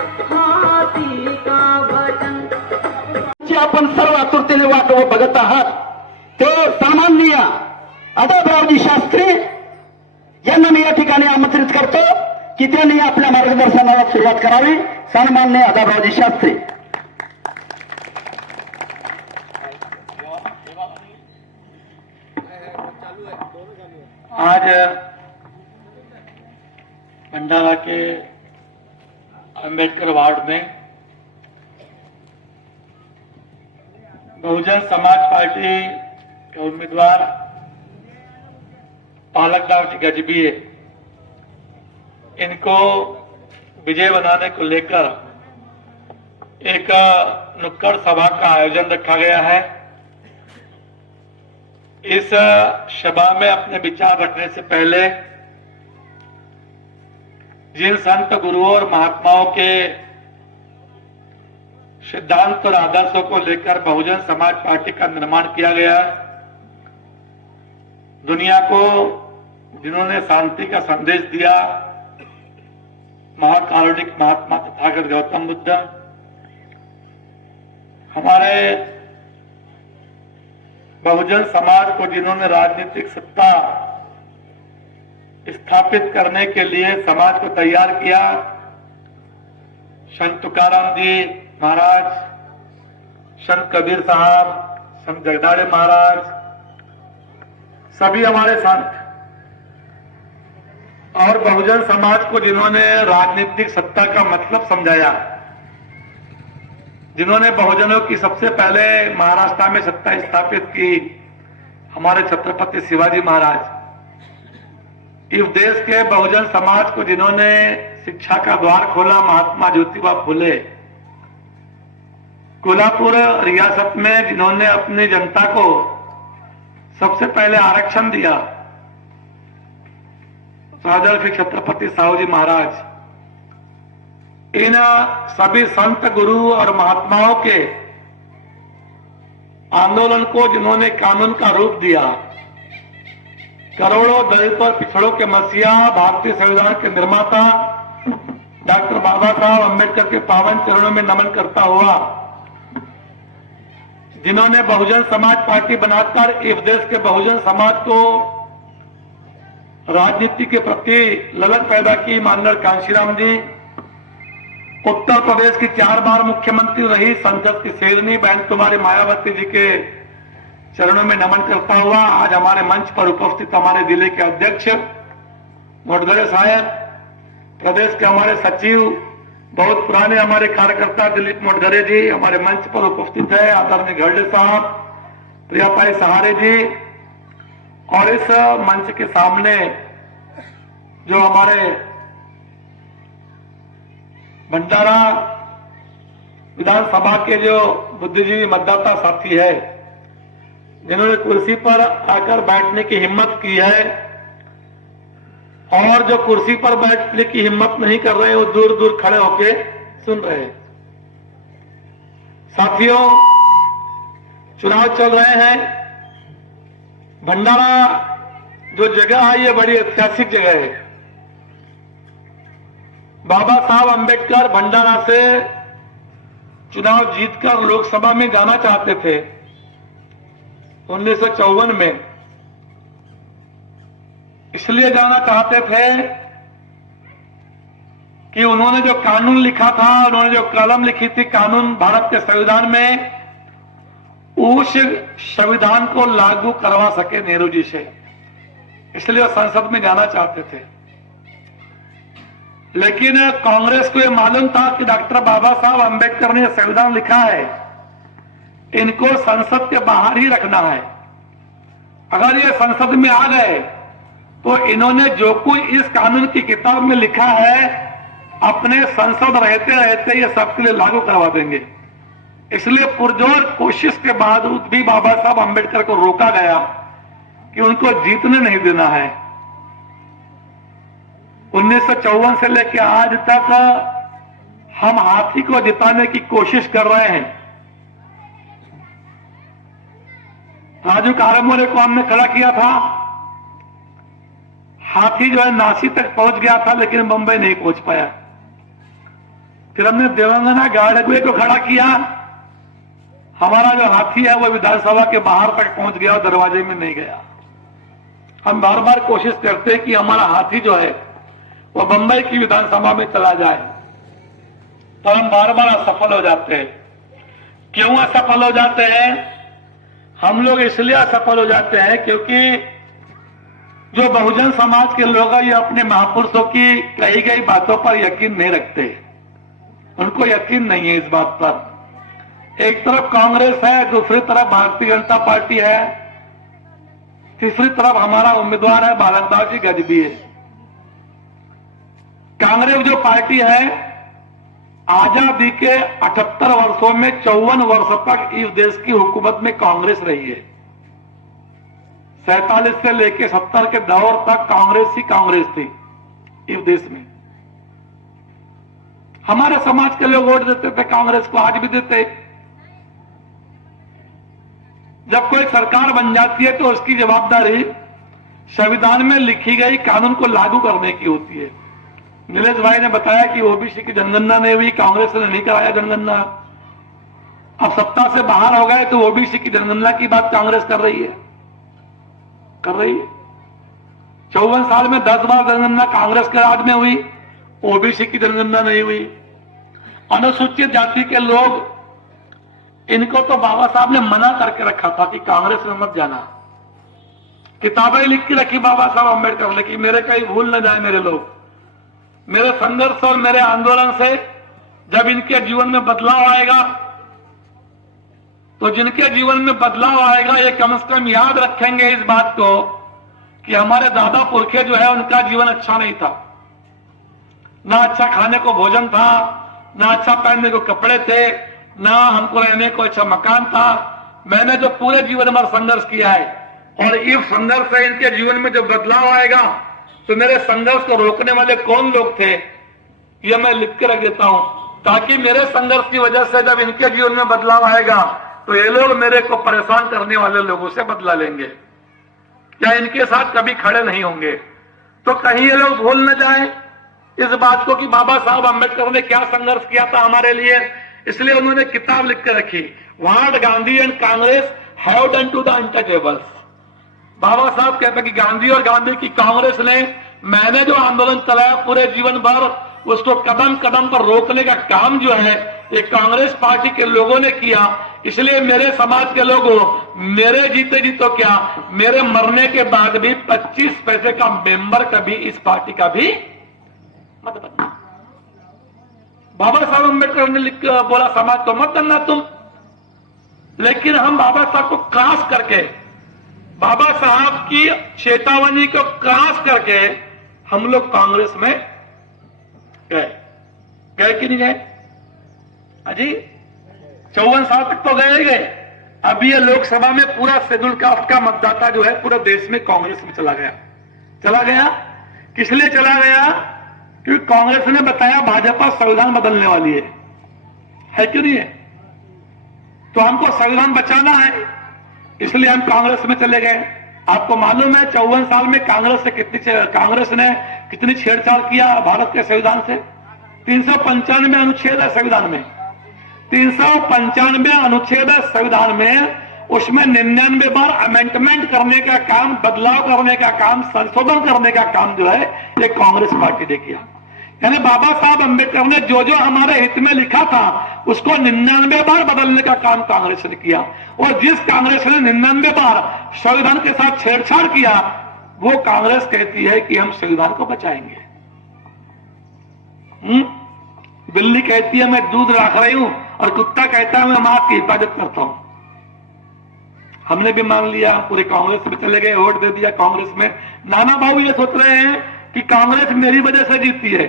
हाती का बटन. जे आपण सर्व आतुरतेने वाट बघत आहात ते सन्माननीय आदाबरावजी शास्त्री यांना मी या ठिकाणी आमंत्रित करतो की त्यांनी आपल्या मार्गदर्शनाला सुरुवात करावी. सन्माननीय आदाबरावजी शास्त्री. आज भंडारा के अंबेडकर वार्ड में बहुजन समाज पार्टी के उम्मीदवार पालकदार जी गजबी इनको विजय बनाने को लेकर एक नुक्कड़ सभा का आयोजन रखा गया है. इस सभा में अपने विचार रखने से पहले जिन संत गुरुओं और महात्माओं के सिद्धांत और आदर्शों को लेकर बहुजन समाज पार्टी का निर्माण किया गया, दुनिया को जिन्होंने शांति का संदेश दिया, महाकारुणिक महात्मा तथागत गौतम बुद्ध, हमारे बहुजन समाज को जिन्होंने राजनीतिक सत्ता स्थापित करने के लिए समाज को तैयार किया, संत तुकाराम जी महाराज, संत कबीर साहब, संत जगदाड़े महाराज, सभी हमारे संत, और बहुजन समाज को जिन्होंने राजनीतिक सत्ता का मतलब समझाया, जिन्होंने बहुजनों की सबसे पहले महाराष्ट्र में सत्ता स्थापित की, हमारे छत्रपति शिवाजी महाराज, इस देश के बहुजन समाज को जिन्होंने शिक्षा का द्वार खोला, महात्मा ज्योतिबा फुले, कोल्हापुर रियासत में जिन्होंने अपनी जनता को सबसे पहले आरक्षण दिया, राजा श्री छत्रपति साहू जी महाराज, इन सभी संत गुरु और महात्माओं के आंदोलन को जिन्होंने कानून का रूप दिया, करोड़ों दलित और पिछड़ों के मसीहा, भारतीय संविधान के निर्माता डॉक्टर बाबा साहब अम्बेडकर के पावन चरणों में नमन करता हुआ, जिन्होंने बहुजन समाज पार्टी बनाकर इस देश के बहुजन समाज को राजनीति के प्रति ललक पैदा की, माननीय कांशीराम जी, उत्तर प्रदेश की 4 बार मुख्यमंत्री रही, संसद की शेरनी बहन कुमारी मायावती जी के चरणों में नमन करता हुआ आज हमारे मंच पर उपस्थित हमारे जिले के अध्यक्ष मोटघरे साहब, प्रदेश के हमारे सचिव, बहुत पुराने हमारे कार्यकर्ता दिलीप मोटघरे जी हमारे मंच पर उपस्थित है, आदरणीय घरडे साहब, प्रियापाई सहारे जी, और इस मंच के सामने जो हमारे भंडारा विधानसभा के जो बुद्धिजीवी मतदाता साथी है, जिन्होंने कुर्सी पर आकर बैठने की हिम्मत की है, और जो कुर्सी पर बैठने की हिम्मत नहीं कर रहे, वो दूर दूर खड़े होके सुन रहे हैं. साथियों, चुनाव चल रहे हैं. भंडारा जो जगह है, ये बड़ी ऐतिहासिक जगह है. बाबा साहब अंबेडकर भंडारा से चुनाव जीतकर लोकसभा में जाना चाहते थे 1954 में. इसलिए जाना चाहते थे कि उन्होंने जो कानून लिखा था, उन्होंने जो कलम लिखी थी कानून भारत के संविधान में, उस संविधान को लागू करवा सके नेहरू जी से. इसलिए वो संसद में जाना चाहते थे. लेकिन कांग्रेस को यह मालूम था कि डॉक्टर बाबा साहब अंबेडकर ने संविधान लिखा है, इनको संसद के बाहर ही रखना है. अगर ये संसद में आ गए तो इन्होंने जो कुछ इस कानून की किताब में लिखा है, अपने संसद रहते रहते ये सबके लिए लागू करवा देंगे. इसलिए पुरजोर कोशिश के बावजूद भी बाबा साहब अंबेडकर को रोका गया कि उनको जीतने नहीं देना है. 1954 से लेकर आज तक हम हाथी को जिताने की कोशिश कर रहे हैं. राजू कारमोरे को हमने खड़ा किया था, हाथी जो है नासिक तक पहुंच गया था, लेकिन मुंबई नहीं पहुंच पाया. फिर हमने देवंगना गाड़गुए को खड़ा किया। हमारा जो हाथी है वो विधानसभा के बाहर तक पहुंच गया और दरवाजे में नहीं गया। हम बार बार कोशिश करते हैं कि हमारा हाथी जो है वो बंबई की विधानसभा में चला जाए, तो हम बार बार असफल हो जाते हैं। क्यों असफल हो जाते हैं? हम लोग इसलिए असफल हो जाते हैं क्योंकि जो बहुजन समाज के लोग हैं ये अपने महापुरुषों की कही गई बातों पर यकीन नहीं रखते। उनको यकीन नहीं है इस बात पर। एक तरफ कांग्रेस है, दूसरी तरफ भारतीय जनता पार्टी है, तीसरी तरफ हमारा उम्मीदवार है बालकदास जी गजबी है। कांग्रेस जो पार्टी है आजादी के 78 वर्षों में 54 वर्षों तक इस देश की हुकूमत में कांग्रेस रही है। 47 से लेकर 70 के दौर तक कांग्रेस ही कांग्रेस थी इस देश में। हमारे समाज के लोग वोट देते थे कांग्रेस को, आज भी देते। जब कोई सरकार बन जाती है तो उसकी जवाबदारी संविधान में लिखी गई कानून को लागू करने की होती है। नीलेश भाई ने बताया कि ओबीसी की जनगणना नहीं हुई, कांग्रेस ने नहीं कराया जनगणना। अब सत्ता से बाहर हो गए तो ओबीसी की जनगणना की बात कांग्रेस कर रही है। 54 साल में 10 बार जनगणना कांग्रेस के राज में हुई, ओबीसी की जनगणना नहीं हुई। अनुसूचित जाति के लोग इनको तो बाबा साहब ने मना करके रखा था कि कांग्रेस में मत जाना। किताबें लिख के रखी बाबा साहब अम्बेडकर ने कि मेरे कहीं भूल न जाए मेरे लोग। मेरे संघर्ष और मेरे आंदोलन से जब इनके जीवन में बदलाव आएगा तो जिनके जीवन में बदलाव आएगा ये कम से कम याद रखेंगे इस बात को कि हमारे दादा पुरखे जो है उनका जीवन अच्छा नहीं था। ना अच्छा खाने को भोजन था, ना अच्छा पहनने को कपड़े थे, ना हमको रहने को अच्छा मकान था। मैंने जो पूरे जीवन भर संघर्ष किया है और इस संघर्ष से इनके जीवन में जो बदलाव आएगा तो मेरे संघर्ष को रोकने वाले कौन लोग थे ये मैं लिख के रख देता हूं, ताकि मेरे संघर्ष की वजह से जब इनके जीवन में बदलाव आएगा तो ये लोग मेरे को परेशान करने वाले लोगों से बदला लेंगे या इनके साथ कभी खड़े नहीं होंगे। तो कहीं ये लोग भूल न जाए इस बात को कि बाबा साहब अम्बेडकर ने क्या संघर्ष किया था हमारे लिए। इसलिए उन्होंने किताब लिख के रखी, what Gandhi and Congress have done to the untouchables. Baba Saheb कहते हैं कि गांधी और गांधी की कांग्रेस ने मैंने जो आंदोलन चलाया पूरे जीवन भर उसको कदम कदम पर रोकने का काम जो है ये कांग्रेस पार्टी के लोगों ने किया। इसलिए मेरे समाज के लोगों, मेरे जीते जी तो क्या, मेरे मरने के बाद भी 25 पैसे का मेंबर कभी इस पार्टी का भी मत बनना। बाबा साहब अम्बेडकर ने लिख बोला समाज को मत बनना तुम, लेकिन हम बाबा साहब को क्रॉस करके, बाबा साहब की चेतावनी को क्रॉस करके हम लोग कांग्रेस में गए कि नहीं गए? अजी 54 साल तक तो गए ही गए। अभी ये लोकसभा में पूरा शेड्यूल कास्ट का मतदाता जो है पूरे देश में कांग्रेस में चला गया। किस लिए चला गया? क्योंकि कांग्रेस ने बताया भाजपा संविधान बदलने वाली है क्यों नहीं है? तो हमको संविधान बचाना है, इसलिए हम कांग्रेस में चले गए। आपको मालूम है 54 साल में कांग्रेस ने कितनी छेड़छाड़ किया भारत के संविधान से। 395 अनुच्छेद है संविधान में, 395 अनुच्छेद है संविधान में। उसमें 99 बार अमेंडमेंट करने का काम, बदलाव करने का काम, संशोधन करने का काम जो है ये कांग्रेस पार्टी ने किया। यानी बाबा साहब अम्बेडकर ने जो जो हमारे हित में लिखा था उसको 99 बार बदलने का काम कांग्रेस ने किया। और जिस कांग्रेस ने 99 बार संविधान के साथ छेड़छाड़ किया वो कांग्रेस कहती है कि हम संविधान को बचाएंगे। बिल्ली कहती है मैं दूध रख रही हूं और कुत्ता कहता है मैं मां की हिफाजत करता हूं। हमने भी मान लिया, पूरे कांग्रेस में चले गए, वोट दे दिया कांग्रेस में। नाना बाबू ये सोच रहे हैं कि कांग्रेस मेरी वजह से जीती है।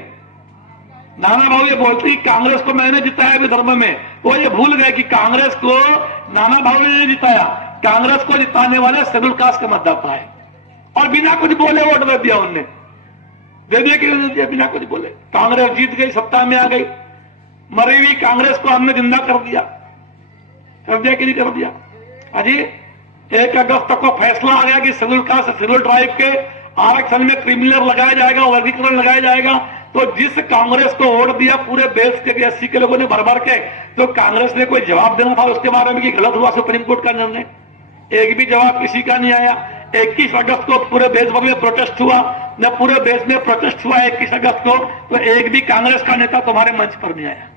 नाना बाबू ये बोलते हैं कांग्रेस को मैंने जिताया विदर्भ में, वो ये भूल गए कि कांग्रेस को नाना बाबू ने जिताया। कांग्रेस को जिताने वाले शेड्यूल कास्ट के मतदाता है और बिना कुछ बोले वोट दे दिया उनने। दे दिया कि नहीं दिया? बिना कुछ बोले कांग्रेस जीत गई, सत्ता में आ गई। मरी हुई कांग्रेस को हमने जिंदा कर दिया कि नहीं कर दिया? अजी 1 अगस्त को फैसला आ गया कि शेड्यूल कास्ट, शेड्यूल ट्राइब के आरक्षण में क्रिमिनल लगाया जाएगा, वर्गीकरण लगाया जाएगा। तो जिस कांग्रेस को वोट दिया पूरे देश के 80 के लोगों ने भर भर के, तो कांग्रेस ने कोई जवाब देना था उसके बारे में कि गलत हुआ सुप्रीम कोर्ट का निर्णय? एक भी जवाब किसी का नहीं आया। 21 अगस्त को पूरे देश भर में प्रोटेस्ट हुआ, न पूरे देश में प्रोटेस्ट हुआ 21 अगस्त को, तो एक भी कांग्रेस का नेता तुम्हारे मंच पर नहीं आया।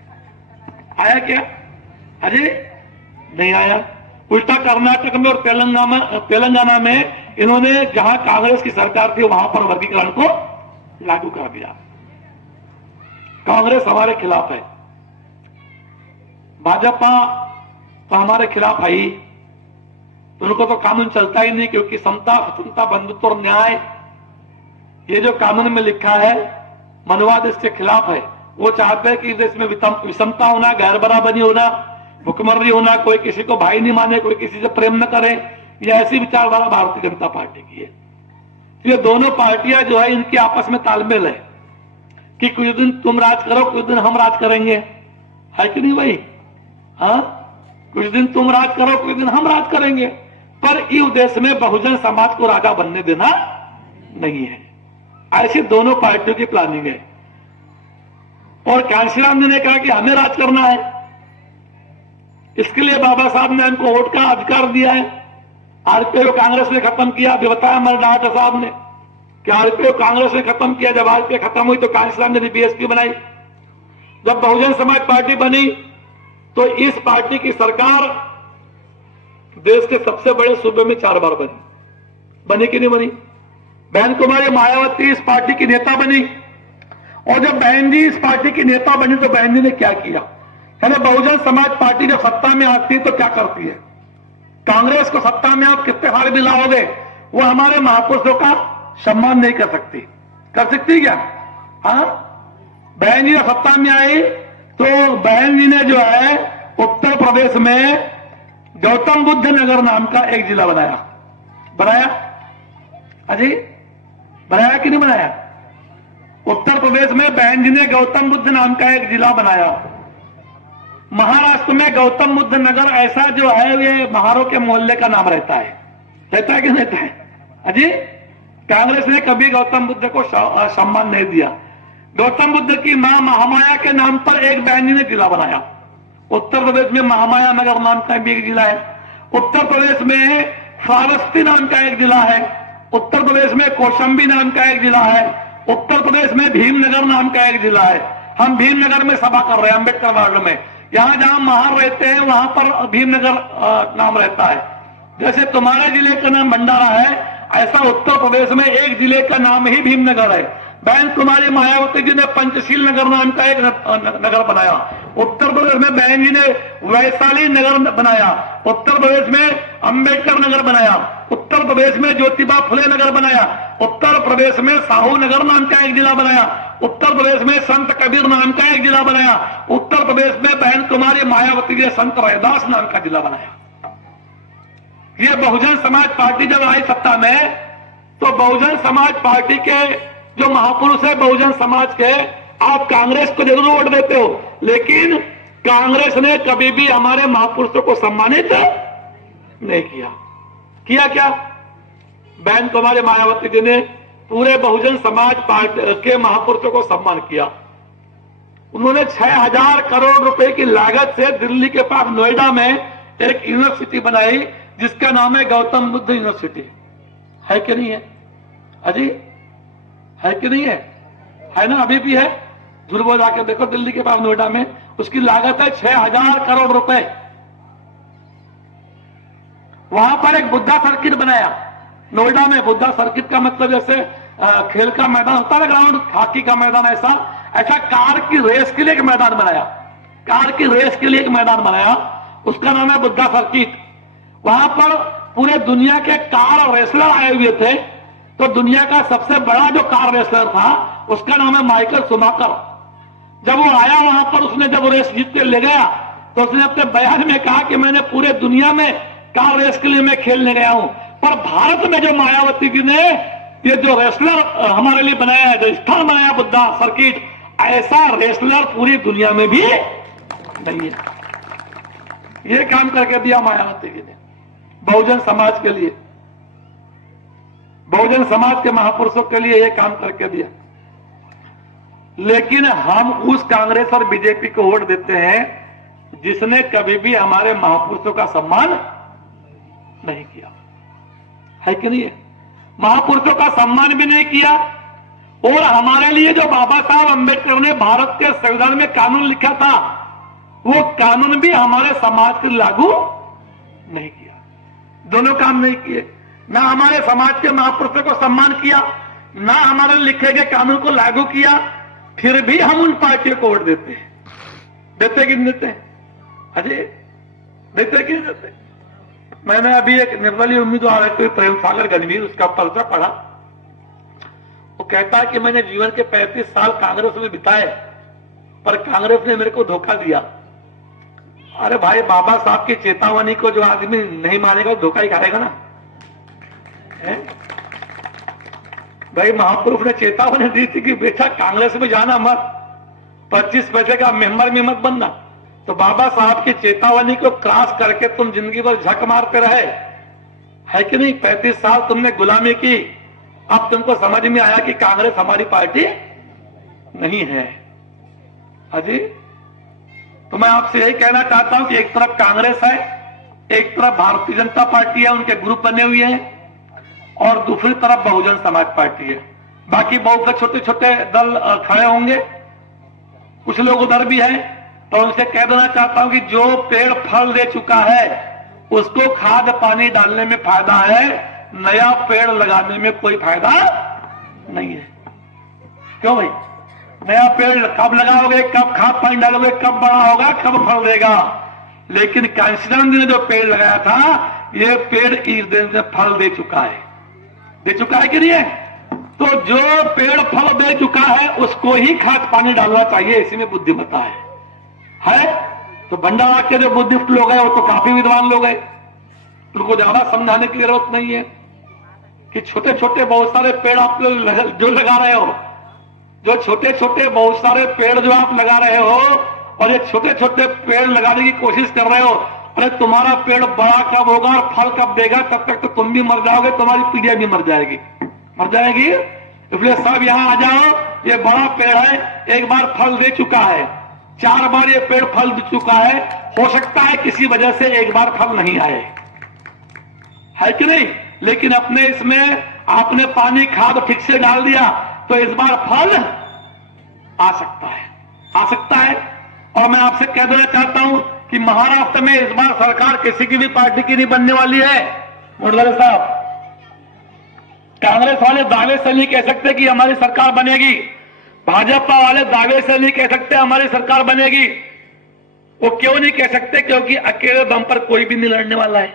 आया क्या? अरे नहीं आया। उल्टा कर्नाटक में और तेलंगाना में इन्होंने जहां कांग्रेस की सरकार थी वहां पर वर्गीकरण को लागू कर दिया। कांग्रेस हमारे खिलाफ है, भाजपा तो हमारे खिलाफ है ही। तो उनको तो कानून चलता ही नहीं, क्योंकि समता, स्वतंत्रता, बंधुत्व और न्याय ये जो कानून में लिखा है, मनवाद इसके खिलाफ है। वो चाहते हैं कि देश में विषमता होना, गैर बराबरी होना, भुखमरी होना, कोई किसी को भाई नहीं माने, कोई किसी से प्रेम न करे। ये ऐसी विचारधारा भारतीय जनता पार्टी की है। तो ये दोनों पार्टियां जो है इनकी आपस में तालमेल है कि कुछ दिन तुम राज करो, कुछ दिन हम राज करेंगे, है कि नहीं भाई? हाँ, कुछ दिन तुम राज करो, कुछ दिन हम राज करेंगे, पर इस उद्देश्य में बहुजन समाज को राजा बनने देना नहीं है। ऐसी दोनों पार्टियों की प्लानिंग है। और कांशीराम जी ने कहा कि हमें राज करना है, इसके लिए बाबा साहब ने हमको वोट का अधिकार दिया है। आरपीआई को कांग्रेस ने खत्म किया। अभी बताया हमारे डॉक्टर साहब ने कि आरपीआई को कांग्रेस ने खत्म किया। जब आरपीआई खत्म हुई तो कांशीराम ने बीएसपी बनाई। जब बहुजन समाज पार्टी बनी तो इस पार्टी की सरकार देश के सबसे बड़े सूबे में 4 बार बनी कि नहीं बनी? बहन कुमारी मायावती इस पार्टी की नेता बनी। और जब बहन जी इस पार्टी की नेता बनी तो बहन जी ने क्या किया? यानी बहुजन समाज पार्टी जब सत्ता में आती है तो क्या करती है? कांग्रेस को सत्ता में आप कितने हाल भी लाओगे, वो हमारे महापुरुषों का सम्मान नहीं कर सकती। कर सकती क्या? हाँ, बहन जी सत्ता में आई तो बहन जी ने जो है उत्तर प्रदेश में गौतम बुद्ध नगर नाम का एक जिला बनाया। अजी बनाया कि नहीं बनाया? उत्तर प्रदेश में बहन जी ने गौतम बुद्ध नाम का एक जिला बनाया। महाराष्ट्र में गौतम बुद्ध नगर ऐसा जो है ये महारों के मोहल्ले का नाम रहता है कि नहीं रहता है? अजी कांग्रेस ने कभी गौतम बुद्ध को सम्मान नहीं दिया। गौतम बुद्ध की मां महामाया के नाम पर एक बहन जी ने जिला बनाया। उत्तर प्रदेश में महामाया नगर नाम का भी एक जिला है। उत्तर प्रदेश में श्रावस्ती नाम का एक जिला है। उत्तर प्रदेश में कौशंबी नाम का एक जिला है। उत्तर प्रदेश में भीमनगर नाम का एक जिला है। हम भीमनगर में सभा कर रहे हैं, अम्बेडकर वार्ड में। यहां जहां महार रहते हैं वहां पर भीमनगर नाम रहता है। जैसे तुम्हारे जिले का नाम भंडारा है, ऐसा उत्तर प्रदेश में एक जिले का नाम ही भीमनगर है। बहन कुमारी मायावती जी ने पंचशील नगर नाम का एक नगर बनाया। उत्तर प्रदेश में बहन जी ने वैशाली नगर बनाया। उत्तर प्रदेश में अंबेडकर नगर बनाया। उत्तर प्रदेश में ज्योतिबा फुले नगर बनाया। उत्तर प्रदेश में साहू नगर नाम का एक जिला बनाया। उत्तर प्रदेश में संत कबीर नाम का एक जिला बनाया। उत्तर प्रदेश में बहन कुमारी मायावती जी ने संत रैदास नाम का जिला बनाया। ये बहुजन समाज पार्टी जब आई सत्ता में तो बहुजन समाज पार्टी के जो महापुरुष है बहुजन समाज के, आप कांग्रेस को जरूर वोट देते हो, लेकिन कांग्रेस ने कभी भी हमारे महापुरुषों को सम्मानित नहीं किया। क्या? बहन कुमारी मायावती जी ने पूरे बहुजन समाज पार्टी के महापुरुषों को सम्मान किया। उन्होंने 6000 करोड़ रुपए की लागत से दिल्ली के पास नोएडा में एक यूनिवर्सिटी बनाई जिसका नाम है गौतम बुद्ध यूनिवर्सिटी। है कि नहीं है? अजी है कि नहीं है? है ना, अभी भी है। ध्रुव जाके देखो दिल्ली के पास नोएडा में, उसकी लागत है 6000 करोड़ रुपए। वहां पर एक बुद्धा सर्किट बनाया नोएडा में। बुद्धा सर्किट का मतलब जैसे खेल का मैदान होता है ना, ग्राउंड, हॉकी का मैदान, ऐसा कार की रेस के लिए एक मैदान बनाया। कार की रेस के लिए एक मैदान बनाया, उसका नाम है बुद्धा सर्किट। वहां पर पूरे दुनिया के कार रेसलर आए हुए थे। तो दुनिया का सबसे बड़ा जो कार रेसलर था उसका नाम है माइकल शुमाकर। जब वो आया वहां पर, उसने जब रेस जीत के ले गया तो उसने अपने बयान में कहा कि मैंने पूरे दुनिया में कार रेस के लिए मैं खेलने गया हूं, पर भारत में जो मायावती जी ने ये जो रेसलर हमारे लिए बनाया है, जो स्थान बनाया बुद्धा सर्किट, ऐसा रेसलर पूरी दुनिया में भी नहीं है। ये काम करके दिया मायावती जी ने बहुजन समाज के लिए, बहुजन समाज के महापुरुषों के लिए ये काम करके दिया। लेकिन हम उस कांग्रेस और बीजेपी को वोट देते हैं जिसने कभी भी हमारे महापुरुषों का सम्मान नहीं किया, है कि नहीं है? महापुरुषों का सम्मान भी नहीं किया और हमारे लिए जो बाबा साहब अंबेडकर ने भारत के संविधान में कानून लिखा था वो कानून भी हमारे समाज के लागू नहीं किया। दोनों काम नहीं किए, ना हमारे समाज के महापुरुषों को सम्मान किया, ना हमारे लिखे गए कानून को लागू किया। फिर भी हम उन पार्टियों को वोट देते हैं। देते कि नहीं देते? अजय देते कि नहीं देते? मैंने अभी एक निर्दलीय उम्मीदवार है कोई प्रेम सागर गंभीर, उसका पर्चा पढ़ा। वो कहता है कि मैंने जीवन के 35 साल कांग्रेस में बिताए पर कांग्रेस ने मेरे को धोखा दिया। अरे भाई, बाबा साहब की चेतावनी को जो आदमी नहीं मानेगा धोखा ही खाएगा ना। भाई, महापुरुष ने चेतावनी दी थी कि बेटा कांग्रेस में जाना मत, 25 पैसे का मेंबर में मत बनना। तो बाबा साहब की चेतावनी को क्रॉस करके तुम जिंदगी भर झक मारते रहे, है कि नहीं? 35 साल तुमने गुलामी की, अब तुमको समझ में आया कि कांग्रेस हमारी पार्टी नहीं है। अजी, तो मैं आपसे यही कहना चाहता हूं कि एक तरफ कांग्रेस है, एक तरफ भारतीय जनता पार्टी है, उनके ग्रुप बने हुए हैं, और दूसरी तरफ बहुजन समाज पार्टी है। बाकी बहुत से छोटे छोटे दल खड़े होंगे, कुछ लोग उधर भी हैं। तो उनसे कह देना चाहता हूं कि जो पेड़ फल दे चुका है उसको खाद पानी डालने में फायदा है, नया पेड़ लगाने में कोई फायदा नहीं है। क्यों भाई? नया पेड़ कब लगाओगे, कब खाद पानी डालोगे, कब बड़ा होगा, कब फल देगा? लेकिन कांशीराम जी ने जो पेड़ लगाया था, ये पेड़ इस दिन से फल दे चुका है। दे चुका है कि नहीं है? तो जो पेड़ फल दे चुका है उसको ही खाद पानी डालना चाहिए, इसी में बुद्धिमत्ता है? तो भंडारा के जो बुद्धिस्ट लोग हैं वो तो काफी विद्वान लोग हैं, उनको ज्यादा समझाने की जरूरत नहीं है कि छोटे छोटे बहुत सारे पेड़ आप जो लगा रहे हो, जो छोटे छोटे बहुत सारे पेड़ जो आप लगा रहे हो और ये छोटे छोटे पेड़ लगाने की कोशिश कर रहे हो, अरे तुम्हारा पेड़ बड़ा कब होगा और फल कब देगा? तब तक तो तुम भी मर जाओगे, तुम्हारी पीढ़ियां भी मर जाएगी। इसलिए सब यहां आ जाओ। ये बड़ा पेड़ है, एक बार फल दे चुका है, 4 बार ये पेड़ फल दे चुका है। हो सकता है किसी वजह से एक बार फल नहीं आए, है कि नहीं? लेकिन अपने इसमें आपने पानी खाद ठीक से डाल दिया तो इस बार फल आ सकता है। और मैं आपसे कह देना चाहता हूं कि महाराष्ट्र में इस बार सरकार किसी की भी पार्टी की नहीं बनने वाली है। मुरदले साहब, कांग्रेस वाले दावे से नहीं कह सकते कि हमारी सरकार बनेगी, भाजपा वाले दावे से नहीं कह सकते हमारी सरकार बनेगी। वो क्यों नहीं कह सकते? क्योंकि अकेले दम पर कोई भी नहीं लड़ने वाला है,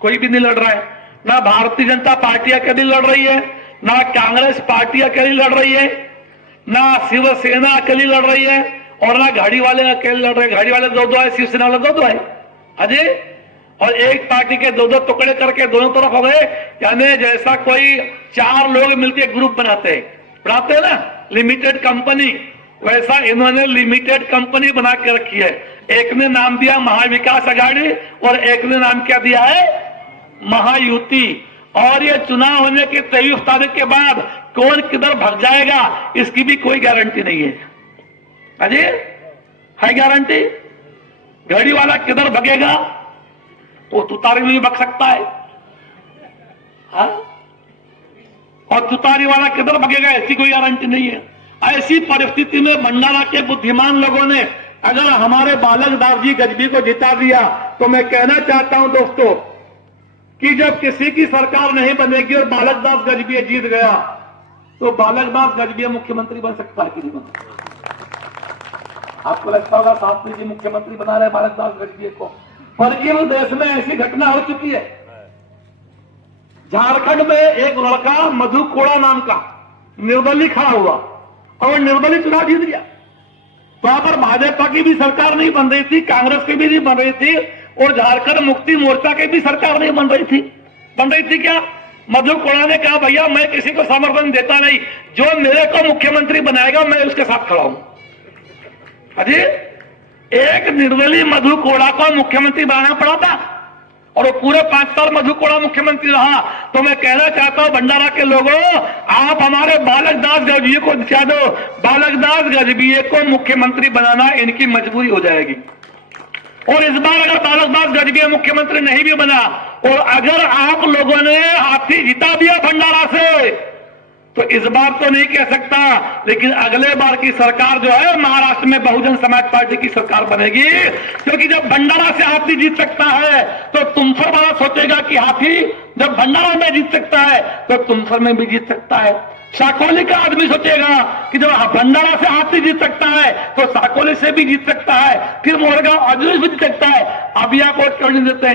कोई भी नहीं लड़ रहा है। ना भारतीय जनता पार्टी अकेली लड़ रही है, ना कांग्रेस पार्टी अकेली लड़ रही है, ना शिवसेना अकेली लड़ रही है, और ना गाड़ी वाले अकेले लड़ रहे हैं। गाड़ी वाले 2-2 है, शिवसेना वाले 2-2 है अजय, और एक पार्टी के 2-2 टुकड़े करके दोनों तरफ हो गए। यानी जैसा कोई 4 लोग मिलकर ग्रुप बनाते हैं ना, लिमिटेड कंपनी, वैसा इन्होंने लिमिटेड कंपनी बना के रखी है। एक ने नाम दिया महाविकास अघाड़ी और एक ने नाम क्या दिया है? महायुति। और ये चुनाव होने के 23 तारीख के बाद कौन किधर भाग जाएगा इसकी भी कोई गारंटी नहीं है। अजय, है गारंटी? गाड़ी वाला किधर भगेगा? वो तुतारी में भी भग सकता है, हाँ? और तुतारी वाला किधर भगेगा ऐसी कोई गारंटी नहीं है। ऐसी परिस्थिति में भंडारा के बुद्धिमान लोगों ने अगर हमारे बालक दास जी गजबी को जिता दिया, तो मैं कहना चाहता हूं दोस्तों कि जब किसी की सरकार नहीं बनेगी और बालक दास गजबी जीत गया, तो बालक दास गजबी मुख्यमंत्री बन सकता है कि नहीं बन सकता? आपको लगता होगा शास्त्री जी मुख्यमंत्री बना रहे बालक दास गजबी को, पर इस देश में ऐसी घटना हो चुकी है। झारखंड में एक लड़का मधु कोड़ा नाम का निर्दलीय खड़ा हुआ और निर्दलीय चुनाव जीत गया। वहां पर भाजपा की भी सरकार नहीं बन रही थी, कांग्रेस की भी नहीं बन रही थी, और झारखंड मुक्ति मोर्चा की भी सरकार नहीं बन रही थी। बन रही थी क्या? मधु कोड़ा ने कहा भैया मैं किसी को समर्थन देता नहीं, जो मेरे को मुख्यमंत्री बनाएगा मैं उसके साथ खड़ा हूं। अजी, एक निर्दलीय मधु कोड़ा को मुख्यमंत्री बनाना पड़ा था और वो पूरे 5 साल मधु कोड़ा मुख्यमंत्री रहा। तो मैं कहना चाहता हूं भंडारा के लोगों, आप हमारे बालक दास गजभिये को दिखा दो, बालक दास गजभिये को मुख्यमंत्री बनाना इनकी मजबूरी हो जाएगी। और इस बार अगर बालक दास गजभिये मुख्यमंत्री नहीं भी बना और अगर आप लोगों ने हाथी जिता दिया भंडारा से, तो इस बार तो नहीं कह सकता, लेकिन अगले बार की सरकार जो है महाराष्ट्र में बहुजन समाज पार्टी की सरकार बनेगी। क्योंकि जब भंडारा से हाथी जीत सकता है तो तुमसर वाला सोचेगा कि हाथी जब भंडारा में जीत सकता है तो तुमसर में भी जीत सकता है। साकोली का आदमी सोचेगा कि जब भंडारा से हाथी जीत सकता है तो साकोली से भी जीत सकता है, फिर मोरगांव अजमेर भी जीत सकता है। अभी आप वोट क्यों नहीं देते?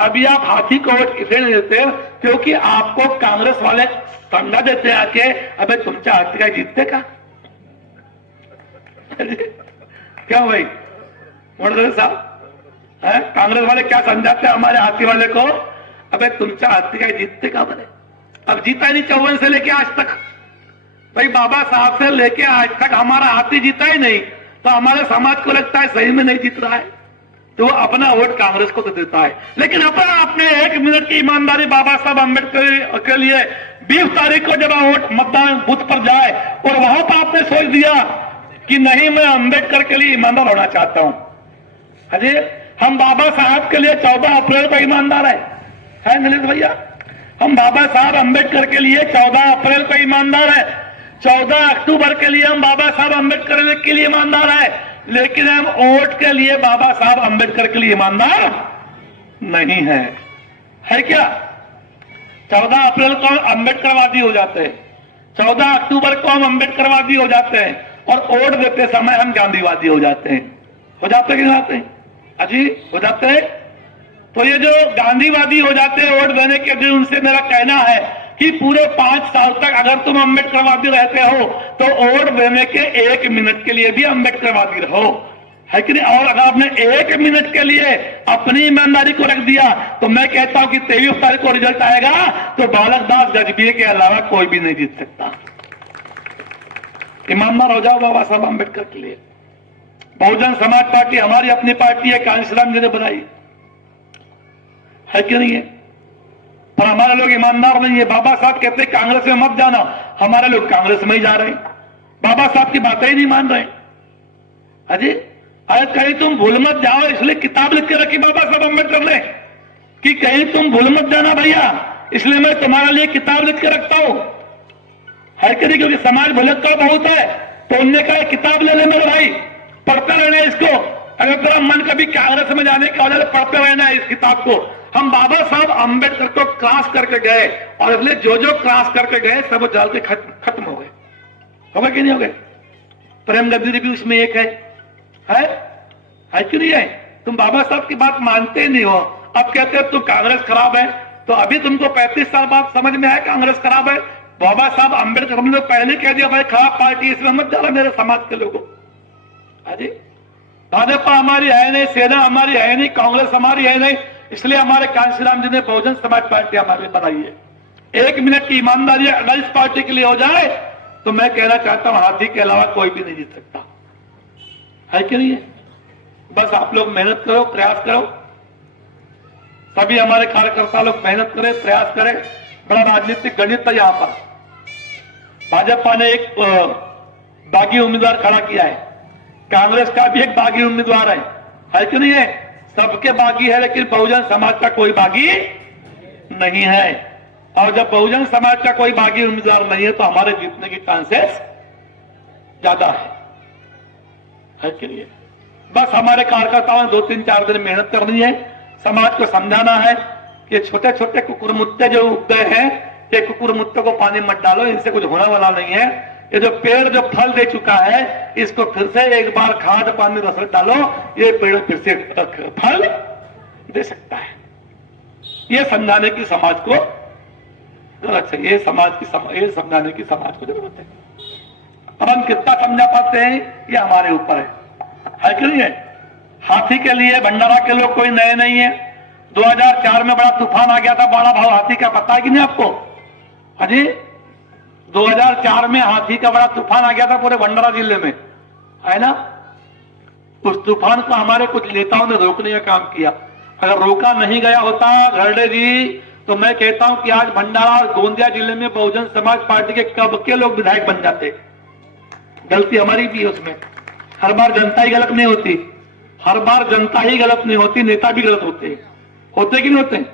अभी आप हाथी को वोट इसलिए नहीं देते क्योंकि आपको कांग्रेस वाले संगा देते आके, अबे तुमच्या हाथी काय जीतते का? क्यों भाई मोड़गरे साहब, कांग्रेस वाले क्या समझाते हैं हमारे हाथी वाले को? अबे तुमच्या हाथी काय जीतते का? बोले अब जीता ही नहीं 54 से लेके आज तक। भाई बाबा साहब से लेके आज तक हमारा हाथी जीता ही नहीं, तो हमारे समाज को लगता है सही में नहीं जीत रहा है, तो वो अपना वोट कांग्रेस को तो देता है। लेकिन अपना आपने 1 मिनट की ईमानदारी बाबा साहब अम्बेडकर के लिए 20 तारीख को जब वोट मतदान बूथ पर जाए और वहां पर आपने सोच दिया कि नहीं मैं अम्बेडकर के लिए ईमानदार होना चाहता हूं। अजय हम बाबा साहब के लिए 14 अप्रैल को ईमानदार है नलित भैया? हम बाबा साहब अम्बेडकर के लिए 14 अप्रैल को ईमानदार है, 14 अक्टूबर के लिए हम बाबा साहब अम्बेडकर के लिए ईमानदार है, लेकिन हम वोट के लिए बाबा साहब अम्बेडकर के लिए ईमानदार नहीं है क्या? 14 अप्रैल को हम अम्बेडकरवादी हो जाते हैं, 14 अक्टूबर को हम अम्बेडकरवादी हो जाते हैं और वोट देते समय हम गांधीवादी हो जाते हैं। हो जाते कि नहीं जाते? अजी हो जाते हैं। तो ये जो गांधीवादी हो जाते हैं वोट देने के दिन, उनसे मेरा कहना है कि पूरे 5 साल तक अगर तुम अम्बेडकरवादी रहते हो तो वोट देने के 1 मिनट के लिए भी अम्बेडकरवादी रहो, है कि नहीं? और अगर आपने 1 मिनट के लिए अपनी ईमानदारी को रख दिया तो मैं कहता हूं कि 23 तारीख को रिजल्ट आएगा तो बालक दास गजभिये के अलावा कोई भी नहीं जीत सकता। ईमानदार हो जाओ बाबा साहब अम्बेडकर के लिए। बहुजन समाज पार्टी हमारी अपनी पार्टी है, कांशीराम जी ने बनाई है कि नहीं है? पर हमारे लोग ईमानदार नहीं है। बाबा साहब कहते कांग्रेस में मत जाना, हमारे लोग कांग्रेस में ही जा रहे हैं, बाबा साहब की बातें ही नहीं मान रहे। अजय अरे कहीं तुम भूल मत जाओ, इसलिए किताब लिख के रखी बाबा साहब अम्बेडकर ने कि कहीं तुम भूल मत जाना भैया, इसलिए मैं तुम्हारे लिए किताब लिख के रखता हूं, है कि नहीं? क्योंकि समाज भुलक्कड़ बहुत है, तो उनने कहा किताब ले ले मेरे भाई, पढ़ते रहना इसको। अगर तेरा मन कभी कांग्रेस में जाने का हो पढ़ते रहना है इस किताब को। हम बाबा साहब अम्बेडकर को क्रॉस करके गए और इसलिए जो क्रॉस करके गए सब जल के खत्म हो गए कि नहीं हो गए? प्रेम गद्दी भी उसमें एक है कि नहीं है? तुम बाबा साहब की बात मानते ही नहीं हो। अब कहते हो तू कांग्रेस खराब है, तो अभी तुमको 35 साल बाद समझ में आया कांग्रेस खराब है। बाबा साहब अम्बेडकर हमने पहले कह दिया भाई खराब पार्टी, इसमें मत जाना मेरे समाज के लोगों। अजी भाजपा हमारी है नहीं, सेना हमारी है नहीं, कांग्रेस हमारी है नहीं, इसलिए हमारे कांशीराम जी ने बहुजन समाज पार्टी हमारे लिए बनाई है। 1 मिनट की ईमानदारी अगर इस पार्टी के लिए हो जाए तो मैं कहना चाहता हूं हाथी के अलावा कोई भी नहीं जीत सकता, है कि नहीं है? बस आप लोग मेहनत करो, प्रयास करो, सभी हमारे कार्यकर्ता लोग मेहनत करें, प्रयास करें। बड़ा राजनीतिक गणित है यहां पर। भाजपा ने एक बागी उम्मीदवार खड़ा किया है, कांग्रेस का भी एक बागी उम्मीदवार है कि नहीं है? सबके बागी है, लेकिन बहुजन समाज का कोई बागी नहीं है। और जब बहुजन समाज का कोई बागी उम्मीदवार नहीं है तो हमारे जीतने की चांसेस ज्यादा है कि नहीं? बस हमारे कार्यकर्ताओं ने 2-3-4 दिन मेहनत करनी है, समाज को समझाना है कि छोटे छोटे कुकुरमुत्ते जो उग गए हैं, ये कुकुरमुत्ते को पानी मत डालो, इनसे कुछ होने वाला नहीं है। ये जो पेड़ जो फल दे चुका है, इसको फिर से एक बार खाद पानी रसद डालो, ये पेड़ फिर से फल दे सकता है। ये समझाने की समाज को जरूरत है, ये समझाने की समाज को जरूरत है। अब हम कितना समझा पाते हैं ये हमारे ऊपर है कि नहीं है? हाथी के लिए भंडारा के लोग कोई नए नहीं है। 2004 में बड़ा तूफान आ गया था, बड़ा भाव हाथी का पता है कि नहीं आपको? अजी 2004 में हाथी का बड़ा तूफान आ गया था पूरे भंडारा जिले में, है ना? उस तूफान को हमारे कुछ नेताओं ने रोकने का काम किया। अगर रोका नहीं गया होता घरडे जी, तो मैं कहता हूं कि आज भंडारा और गोंदिया जिले में बहुजन समाज पार्टी के कब के लोग विधायक बन जाते। गलती हमारी भी है उसमें। हर बार जनता ही गलत नहीं होती, हर बार जनता ही गलत नहीं होती, नेता भी गलत होते कि नहीं होते?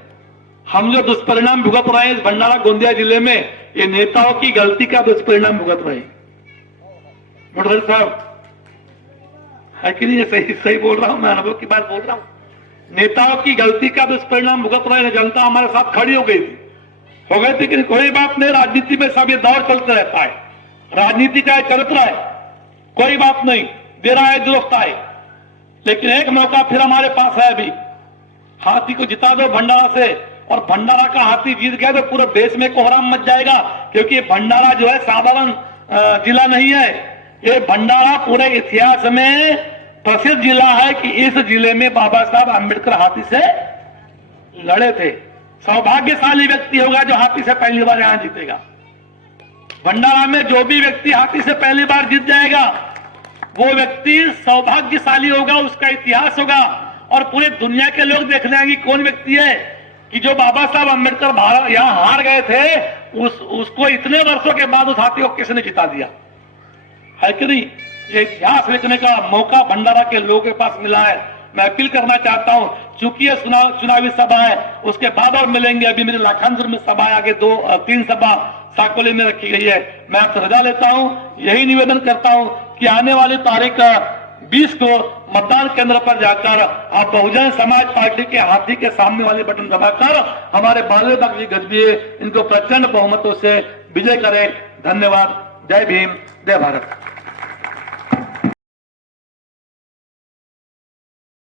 हम जो दुष्परिणाम भुगत रहे हैं इस भंडारा गोंदिया जिले में, ये नेताओं की गलती का दुष्परिणाम भुगत रहे हैं। मुठभर साहब है कि नहीं? सही सही बोल रहा हूं, मैं अनुभव की बात बोल रहा हूं। नेताओं की गलती का दुष्परिणाम भुगत रहे हैं। जनता हमारे साथ खड़ी हो गई थी कि कोई बात नहीं, राजनीति में सब ये दौर चलते रहता है, राजनीति का चरित्र है, कोई बात नहीं, देरा है दुरुस्त है। लेकिन एक मौका फिर हमारे पास है अभी, हाथी को जिता दो भंडारा से, और भंडारा का हाथी जीत गया तो पूरे देश में कोहराम मच जाएगा। क्योंकि भंडारा जो है साधारण जिला नहीं है, ये भंडारा पूरे इतिहास में प्रसिद्ध जिला है कि इस जिले में बाबा साहब आंबेडकर हाथी से लड़े थे। सौभाग्यशाली व्यक्ति होगा जो हाथी से पहली बार यहां जीतेगा। भंडारा में जो भी व्यक्ति हाथी से पहली बार जीत जाएगा वो व्यक्ति सौभाग्यशाली होगा, उसका इतिहास होगा, और पूरी दुनिया के लोग देखने आएंगे कौन व्यक्ति है कि जो बाबा साहब आंबेडकर यहां हार गए थे, उसको इतने वर्षों के बाद उस हाथी को किसने जिता दिया, है कि नहीं? ये इतिहास लिखने का मौका भंडारा के लोगों के पास मिला है। मैं अपील करना चाहता हूं, चूंकि ये चुनावी सभा है, उसके बाद और मिलेंगे। अभी मेरे लाखांदुर में सभा आगे 2-3 सभा साकोली में रखी गई है। मैं आपसे रजा लेता हूं, यही निवेदन करता हूं कि आने वाली तारीख 20 को मतदान केंद्र पर जाकर आप बहुजन समाज पार्टी के हाथी के सामने वाले बटन दबाकर हमारे बाले बाग जी गजबिए इनको प्रचंड बहुमतों से विजय करें। धन्यवाद। जय भीम, जय भारत।